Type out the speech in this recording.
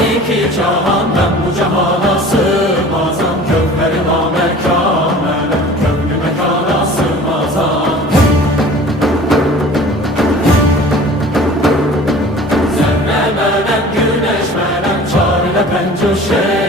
iki cahan ben bu cahana sığmazam. Kökleri namekâmele, köklü mekana sığmazam. Zerre menem, güneş menem, çar ile pencuşe